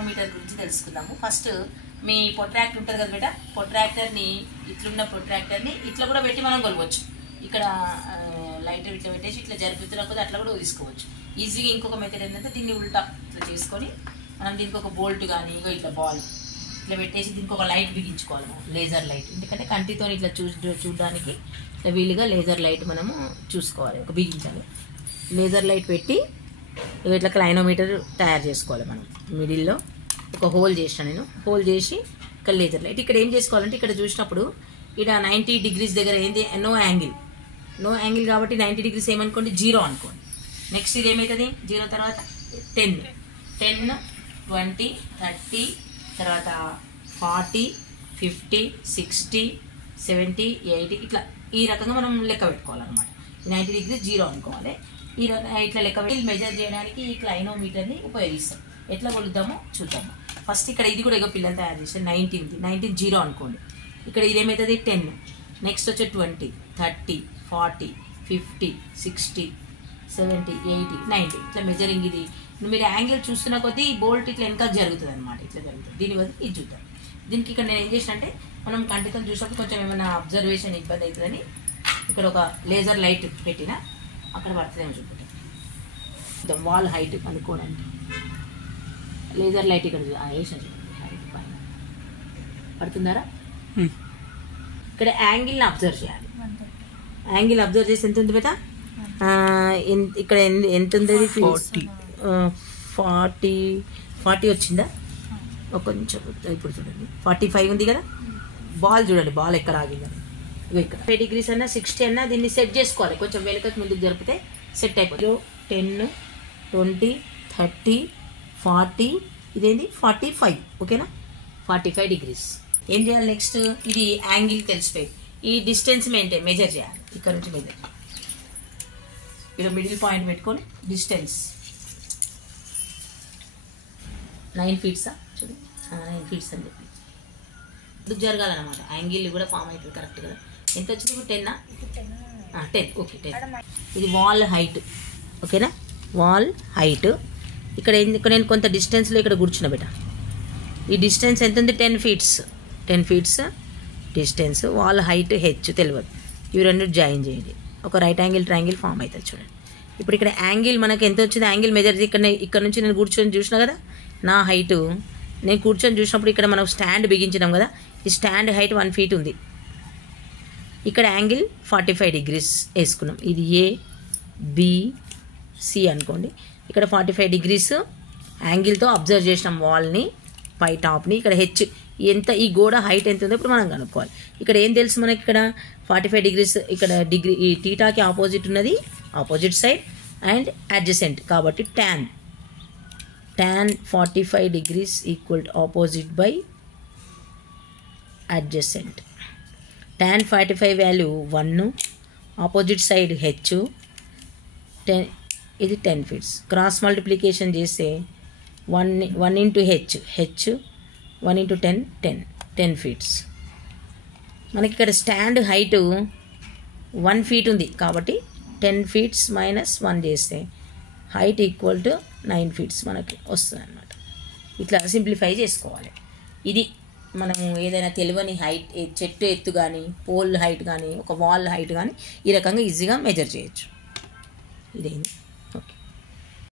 Clinometer గురించి తెలుసుకుందాము. First మీ protractor ఉంటుంది కదా బేట, ప్రొట్రాక్టర్ని ఇట్లున్న ప్రొట్రాక్టర్ని ఇట్లా కూడా పెట్టి మనం కొలవచ్చు. ఇక్కడ లైటర్ ఇట్లా పెట్టేసి ఇట్లా జరుపుతున్నప్పుడు అట్లా కూడా తీసుకోవచ్చు ఈజీగా. ఇంకొక మెథడ్ ఏంటంటే దీన్ని ఉల్టా ఇట్లా చేసుకొని మనం దీనికి ఒక బోల్ట్ కానీ ఇట్లా బాల్ ఇట్లా పెట్టేసి దీనికి ఒక లైట్ బిగించుకోవాలి మనం, లేజర్ లైట్. ఎందుకంటే కంటితో ఇట్లా చూడడానికి ఇట్లా వీలుగా లేజర్ లైట్ మనము చూసుకోవాలి, ఒక బిగించాలి. లేజర్ లైట్ పెట్టి ఇట్లా క్లైనోమీటర్ తయారు చేసుకోవాలి మనం. మిడిల్లో ఒక హోల్ చేసిన నేను, హోల్ చేసి ఇక్కడ లేజర్ లైట్. ఇక్కడ ఏం చేసుకోవాలంటే ఇక్కడ చూసినప్పుడు ఇక్కడ 90 degrees దగ్గర ఏంది నో యాంగిల్ కాబట్టి 90 degrees ఏమనుకోండి 0 అనుకోండి. నెక్స్ట్ ఇది ఏమవుతుంది 0 తర్వాత 10, 20, 30 తర్వాత 40, 50, 60, 70, 80 ఇట్లా ఈ రకంగా మనం లెక్క పెట్టుకోవాలన్నమాట. 90 degrees 0 అనుకోవాలి. ఈ రకంగా ఇట్లా లెక్క పెట్టి మెజర్ చేయడానికి ఈ క్లైనోమీటర్ని ఉపయోగిస్తాం. ఎట్లా కొలుద్దామో చూద్దాము. ఫస్ట్ ఇక్కడ ఇది కూడా ఇక పిల్లలు తయారు చేస్తారు. 19 0 అనుకోండి. ఇక్కడ ఇదేమవుతుంది 10, నెక్స్ట్ వచ్చే 20, 30, 40, 50, 60, 70, 80, 90 ఇట్లా మెజరింగ్. ఇది మీరు యాంగిల్ చూస్తున్న కొద్దీ ఈ బోల్ట్ ఇట్లా వెనక జరుగుతుంది అనమాట, ఇట్లా జరుగుతుంది. దీని వల్ల ఇది చూద్దాం. దీనికి ఇక్కడ నేను ఏం చేసిన అంటే మనం కంటితో చూసినప్పుడు కొంచెం ఏమైనా అబ్జర్వేషన్ ఇబ్బంది అవుతుందని ఇక్కడ ఒక లేజర్ లైట్ పెట్టిన అక్కడ పడుతుందేమో చూపుతాం. వాల్ హైట్ అనుకోవడానికి లేజర్ లైట్ ఇక్కడ వేసాను హైట్ పైన పడుతుందారా. ఇక్కడ యాంగిల్ని అబ్జర్వ్ చేయాలి. యాంగిల్ అబ్జర్వ్ చేసి ఎంత ఉంది బేటా, ఇక్కడ ఎంత ఉంది 40 వచ్చిందా, ఒక కొంచెం ఇప్పుడు చూడండి 45 ఉంది కదా. బాల్ చూడండి, బాల్ ఎక్కడ ఆగిందని. ఇక్కడ 5 degrees అన్నా 60 అన్నా దీన్ని సెట్ చేసుకోవాలి. కొంచెం వెనుకకు ముందుకు జరిపితే సెట్ అయిపోతుంది. 10, 20, 30, 40 ఇదేంటి 45 ఓకేనా. 45 degrees. ఏం చేయాలి నెక్స్ట్, ఇది యాంగిల్ తెలిసిపోయి ఈ డిస్టెన్స్ మెజర్ చేయాలి. ఇక్కడ నుంచి మెజర్ ఇక్కడ మిడిల్ పాయింట్ పెట్టుకొని డిస్టెన్స్ 9 feet చూడండి, 9 feet అని చెప్పి ఎందుకు జరగాలన్నమాట. యాంగిల్ కూడా ఫామ్ అవుతుంది కరెక్ట్ కదా. ఎంత వచ్చింది ఇప్పుడు 10 ఓకే 10. ఇది వాల్ హైట్ ఓకేనా, వాల్ హైట్. ఇక్కడ నేను కొంత డిస్టెన్స్లో ఇక్కడ కూర్చున్నా బేట. ఈ డిస్టెన్స్ ఎంత ఉంది 10 feet distance. Wall height H తెలియదు. ఇవి రెండు జాయిన్ చేయండి, ఒక రైట్ యాంగిల్ ట్రయాంగిల్ ఫామ్ అవుతుంది చూడండి. ఇప్పుడు ఇక్కడ యాంగిల్ మనకి ఎంత వచ్చింది, యాంగిల్ మెజర్ ఇక్కడ నుంచి నేను కూర్చొని చూసినా కదా నా హైటు. నేను కూర్చొని చూసినప్పుడు ఇక్కడ మనం స్టాండ్ బిగించినాం కదా, ఈ స్టాండ్ హైట్ 1 feet ఉంది. ఇక్కడ యాంగిల్ 45 degrees వేసుకున్నాం. ఇది ABC అనుకోండి. ఇక్కడ 45 degrees యాంగిల్తో అబ్జర్వ్ చేసినాం వాల్ని, పై టాప్ని. ఇక్కడ హెచ్ ఎంత, ఈ గోడ హైట్ ఎంత ఉందో ఇప్పుడు మనం కనుక్కోవాలి. ఇక్కడ ఏం తెలుసు మనకి, ఇక్కడ 45 degrees ఇక్కడ డిగ్రీ ఈ టీటాకి ఆపోజిట్ ఉన్నది, ఆపోజిట్ సైడ్ అండ్ అడ్జసెంట్ కాబట్టి tan 45 degrees equal to opposite by adjacent. tan 45 value 1, opposite side H 10, ఇది 10 feet. క్రాస్ మల్టిప్లికేషన్ చేస్తే 1 into హెచ్ 1 into 10 feet. మనకి ఇక్కడ స్టాండ్ హైట్ 1 feet ఉంది కాబట్టి 10 feet minus 1 చేస్తే హైట్ ఈక్వల్ టు 9 feet మనకి వస్తుంది అన్నమాట. ఇట్లా సింప్లిఫై చేసుకోవాలి. ఇది మనము ఏదైనా తెలియని హైట్, చెట్టు ఎత్తు కానీ, పోల్ హైట్ కానీ, ఒక వాల్ హైట్ కానీ ఈ రకంగా ఈజీగా మెజర్ చేయొచ్చు. ఇదేంటి